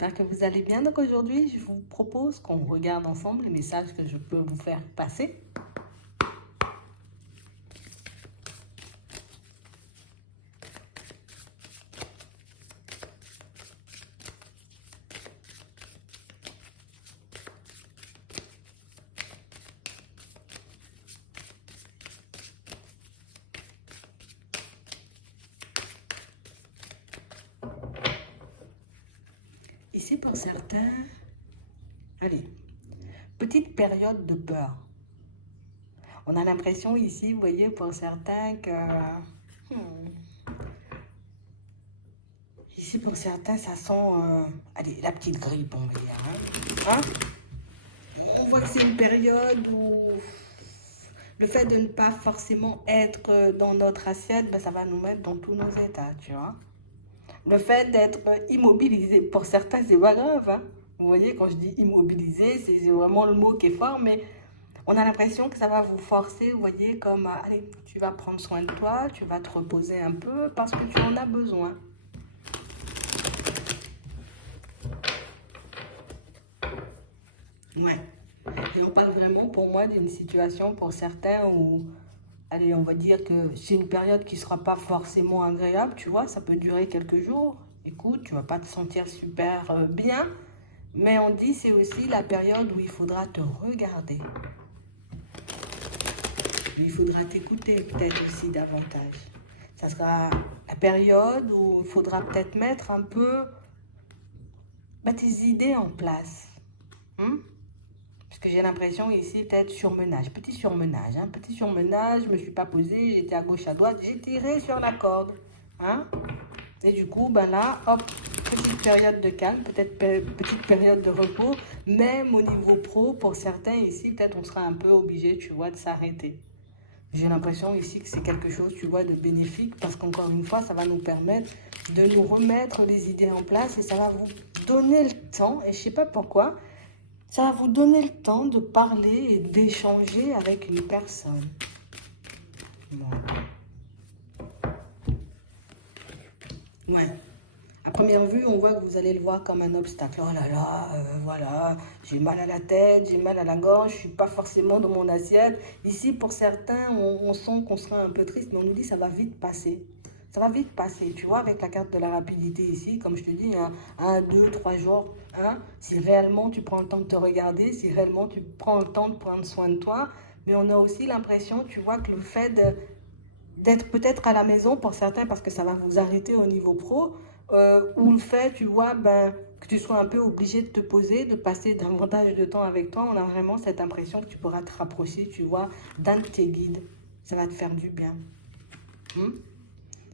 j'espère que vous allez bien. Donc aujourd'hui, je vous propose qu'on regarde ensemble les messages que je peux vous faire passer. Ici, pour certains, allez, petite période de peur. On a l'impression ici, vous voyez, pour certains que... Ici, pour certains, ça sent, allez, la petite grippe, on va dire. Hein? On voit que c'est une période où le fait de ne pas forcément être dans notre assiette, ben, ça va nous mettre dans tous nos états, tu vois. Le fait d'être immobilisé, pour certains, c'est pas grave. Hein. Vous voyez, quand je dis immobilisé, c'est vraiment le mot qui est fort, mais on a l'impression que ça va vous forcer, vous voyez, comme, allez, tu vas prendre soin de toi, tu vas te reposer un peu parce que tu en as besoin. Ouais. Et on parle vraiment, pour moi, d'une situation pour certains où, allez, on va dire que c'est une période qui ne sera pas forcément agréable, tu vois, ça peut durer quelques jours. Écoute, tu ne vas pas te sentir super bien, mais on dit c'est aussi la période où il faudra te regarder. Il faudra t'écouter peut-être aussi davantage. Ça sera la période où il faudra peut-être mettre un peu tes idées en place. Parce que j'ai l'impression ici peut-être surmenage, petit surmenage. Petit surmenage, je ne me suis pas posée, j'étais à gauche, à droite, j'ai tiré sur la corde. Hein? Et du coup, ben là, hop, petite période de calme, peut-être petite période de repos. Même au niveau pro, pour certains ici, peut-être on sera un peu obligé, tu vois, de s'arrêter. J'ai l'impression ici que c'est quelque chose, tu vois, de bénéfique parce qu'encore une fois, ça va nous permettre de nous remettre les idées en place et ça va vous donner le temps, et je ne sais pas pourquoi, ça va vous donner le temps de parler et d'échanger avec une personne. Ouais. À première vue, on voit que vous allez le voir comme un obstacle. Oh là là, voilà, j'ai mal à la tête, j'ai mal à la gorge, je ne suis pas forcément dans mon assiette. Ici, pour certains, on sent qu'on sera un peu triste, mais on nous dit que ça va vite passer. Ça va vite passer, tu vois, avec la carte de la rapidité ici, comme je te dis, 1, 2, 3 jours. Hein, si réellement tu prends le temps de te regarder, si réellement tu prends le temps de prendre soin de toi. Mais on a aussi l'impression, tu vois, que le fait d'être peut-être à la maison pour certains, parce que ça va vous arrêter au niveau pro, ou le fait, tu vois, que tu sois un peu obligé de te poser, de passer davantage de temps avec toi, on a vraiment cette impression que tu pourras te rapprocher, tu vois, d'un de tes guides. Ça va te faire du bien.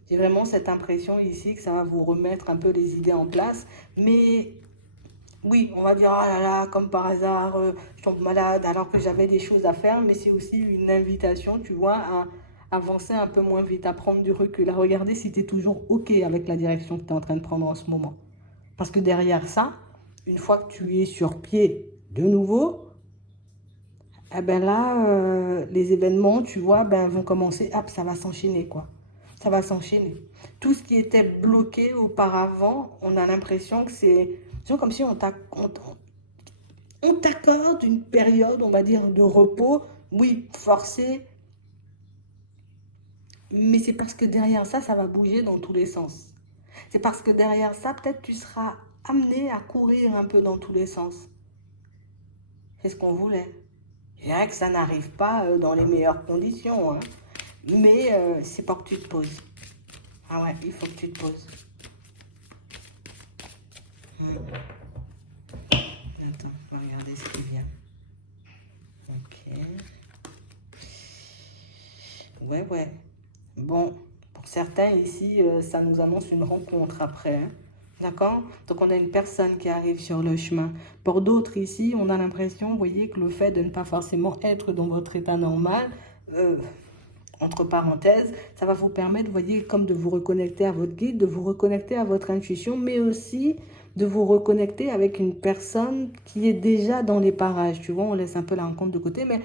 J'ai vraiment cette impression ici que ça va vous remettre un peu les idées en place. Mais oui, on va dire, ah là là, comme par hasard, je tombe malade alors que j'avais des choses à faire. Mais c'est aussi une invitation, tu vois, à avancer un peu moins vite, à prendre du recul, à regarder si tu es toujours OK avec la direction que tu es en train de prendre en ce moment. Parce que derrière ça, une fois que tu es sur pied de nouveau, eh ben là, les événements, tu vois, vont commencer, hop, ça va s'enchaîner, quoi. Ça va s'enchaîner. Tout ce qui était bloqué auparavant, on a l'impression que c'est comme si on t'accorde une période, on va dire, de repos, oui, forcé, mais c'est parce que derrière ça, ça va bouger dans tous les sens. C'est parce que derrière ça, peut-être tu seras amené à courir un peu dans tous les sens. C'est ce qu'on voulait. Je dirais que ça n'arrive pas dans les meilleures conditions, hein. Mais c'est pas que tu te poses. Ah ouais, il faut que tu te poses. Attends, on va regarder ce qui vient. Ok. Ouais. Bon, pour certains ici, ça nous annonce une rencontre après. Hein. D'accord? Donc on a une personne qui arrive sur le chemin. Pour d'autres ici, on a l'impression, vous voyez, que le fait de ne pas forcément être dans votre état normal, entre parenthèses, ça va vous permettre, vous voyez, comme de vous reconnecter à votre guide, de vous reconnecter à votre intuition, mais aussi de vous reconnecter avec une personne qui est déjà dans les parages. Tu vois, on laisse un peu la rencontre de côté, mais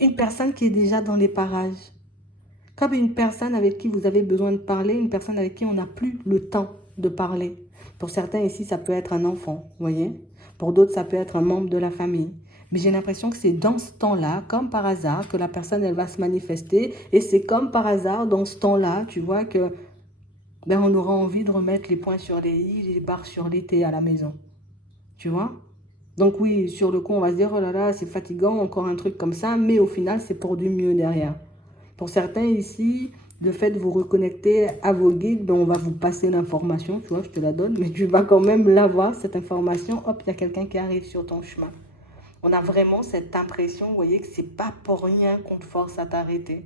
une personne qui est déjà dans les parages. Comme une personne avec qui vous avez besoin de parler, une personne avec qui on n'a plus le temps. de parler. Pour certains ici, ça peut être un enfant, vous voyez. Pour d'autres, ça peut être un membre de la famille. Mais j'ai l'impression que c'est dans ce temps-là, comme par hasard, que la personne, elle va se manifester. Et c'est comme par hasard, dans ce temps-là, tu vois, que ben, on aura envie de remettre les points sur les i, les barres sur les t à la maison. Tu vois? Donc oui, sur le coup, on va se dire, oh là là, c'est fatigant, encore un truc comme ça. Mais au final, c'est pour du mieux derrière. Pour certains ici, le fait de vous reconnecter à vos guides, ben on va vous passer l'information, tu vois, je te la donne, mais tu vas quand même l'avoir, cette information. Hop, il y a quelqu'un qui arrive sur ton chemin. On a vraiment cette impression, vous voyez, que c'est pas pour rien qu'on te force à t'arrêter.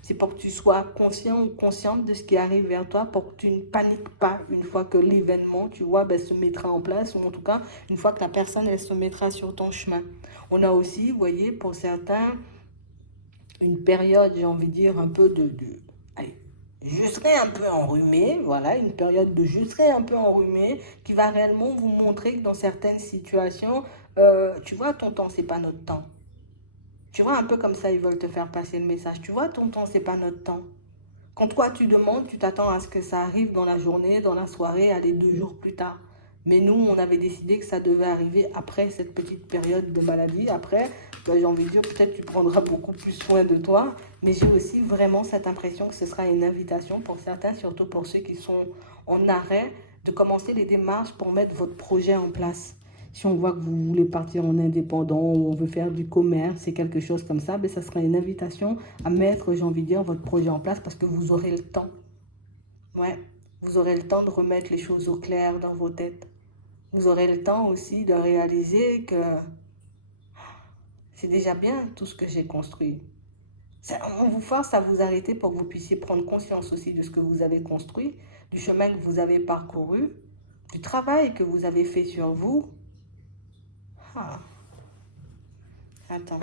C'est pour que tu sois conscient ou consciente de ce qui arrive vers toi, pour que tu ne paniques pas une fois que l'événement, tu vois, ben, se mettra en place, ou en tout cas, une fois que la personne, elle se mettra sur ton chemin. On a aussi, vous voyez, pour certains, une période, j'ai envie de dire, un peu allez, je serai un peu enrhumé, voilà, une période de je serai un peu enrhumé, qui va réellement vous montrer que dans certaines situations, tu vois, ton temps, c'est pas notre temps. Tu vois, un peu comme ça, ils veulent te faire passer le message. Tu vois, ton temps, c'est pas notre temps. Quand toi, tu demandes, tu t'attends à ce que ça arrive dans la journée, dans la soirée, allez, 2 jours plus tard. Mais nous, on avait décidé que ça devait arriver après cette petite période de maladie. Après, ben, j'ai envie de dire, peut-être tu prendras beaucoup plus soin de toi. Mais j'ai aussi vraiment cette impression que ce sera une invitation pour certains, surtout pour ceux qui sont en arrêt, de commencer les démarches pour mettre votre projet en place. Si on voit que vous voulez partir en indépendant ou on veut faire du commerce, c'est quelque chose comme ça, ben ça sera une invitation à mettre, j'ai envie de dire, votre projet en place parce que vous aurez le temps. Ouais, vous aurez le temps de remettre les choses au clair dans vos têtes. Vous aurez le temps aussi de réaliser que c'est déjà bien tout ce que j'ai construit. On vous force à vous arrêter pour que vous puissiez prendre conscience aussi de ce que vous avez construit, du chemin que vous avez parcouru, du travail que vous avez fait sur vous. Ah, attends.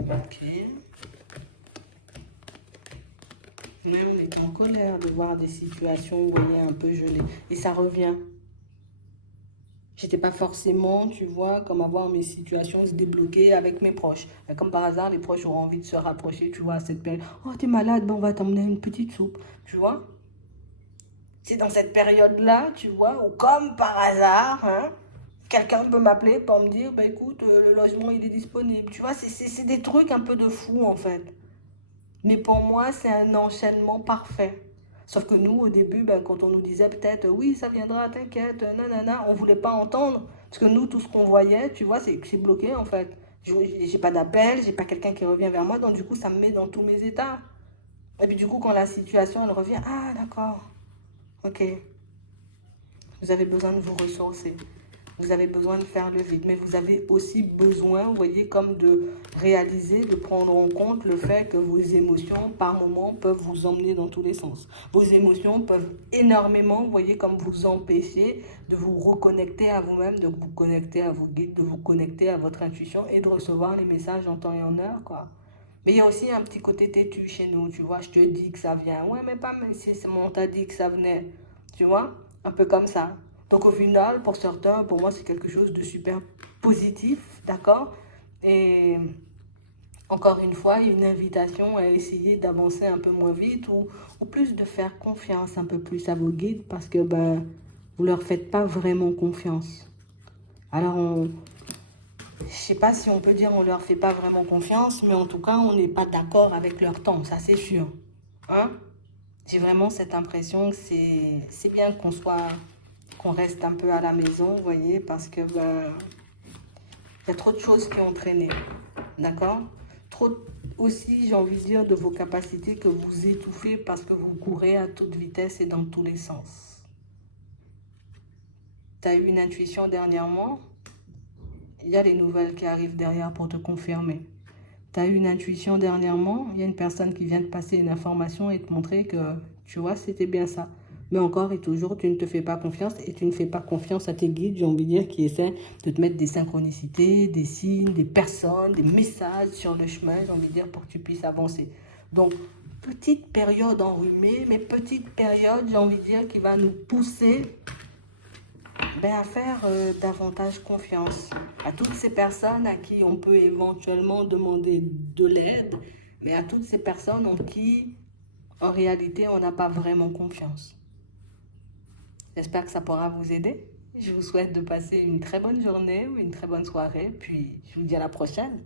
Ok. Mais on est en colère de voir des situations, vous voyez, un peu gelées. Et ça revient. J'étais pas forcément, tu vois, comme avoir mes situations se débloquer avec mes proches. Mais comme par hasard, les proches auront envie de se rapprocher, tu vois, à cette période. Oh, t'es malade, ben on va t'emmener une petite soupe, tu vois. C'est dans cette période-là, tu vois, où comme par hasard, hein, quelqu'un peut m'appeler pour me dire, bah écoute, le logement, il est disponible. Tu vois, c'est des trucs un peu de fou, en fait. Mais pour moi, c'est un enchaînement parfait. Sauf que nous, au début, ben, quand on nous disait peut-être, oui, ça viendra, t'inquiète, nanana, on ne voulait pas entendre. Parce que nous, tout ce qu'on voyait, tu vois, c'est bloqué en fait. J'ai pas d'appel, j'ai pas quelqu'un qui revient vers moi, donc du coup, ça me met dans tous mes états. Et puis du coup, quand la situation, elle revient, ah d'accord, ok, vous avez besoin de vous ressourcer. Vous avez besoin de faire le vide, mais vous avez aussi besoin, vous voyez, comme de réaliser, de prendre en compte le fait que vos émotions, par moments, peuvent vous emmener dans tous les sens. Vos émotions peuvent énormément, vous voyez, comme vous empêcher de vous reconnecter à vous-même, de vous connecter à vos guides, de vous connecter à votre intuition et de recevoir les messages en temps et en heure, quoi. Mais il y a aussi un petit côté têtu chez nous, tu vois, je te dis que ça vient. Ouais, mais pas, mais c'est mon t'a dit que ça venait, tu vois, un peu comme ça. Donc au final, pour certains, pour moi, c'est quelque chose de super positif, d'accord? Et encore une fois, une invitation à essayer d'avancer un peu moins vite ou plus de faire confiance un peu plus à vos guides parce que ben, vous leur faites pas vraiment confiance. Alors, je sais pas si on peut dire on leur fait pas vraiment confiance, mais en tout cas, on n'est pas d'accord avec leur temps, ça c'est sûr. Hein? J'ai vraiment cette impression que c'est bien qu'on reste un peu à la maison, vous voyez, parce que ben, il y a trop de choses qui ont traîné, d'accord? Trop aussi, j'ai envie de dire, de vos capacités que vous étouffez parce que vous courez à toute vitesse et dans tous les sens. Tu as eu une intuition dernièrement, il y a les nouvelles qui arrivent derrière pour te confirmer. Tu as eu une intuition dernièrement, il y a une personne qui vient te passer une information et te montrer que, tu vois, c'était bien ça. Mais encore et toujours, tu ne te fais pas confiance et tu ne fais pas confiance à tes guides, j'ai envie de dire, qui essaient de te mettre des synchronicités, des signes, des personnes, des messages sur le chemin, j'ai envie de dire, pour que tu puisses avancer. Donc, petite période enrhumée, mais petite période, j'ai envie de dire, qui va nous pousser ben, à faire davantage confiance à toutes ces personnes à qui on peut éventuellement demander de l'aide, mais à toutes ces personnes en qui, en réalité, on n'a pas vraiment confiance. J'espère que ça pourra vous aider. Je vous souhaite de passer une très bonne journée ou une très bonne soirée, puis je vous dis à la prochaine.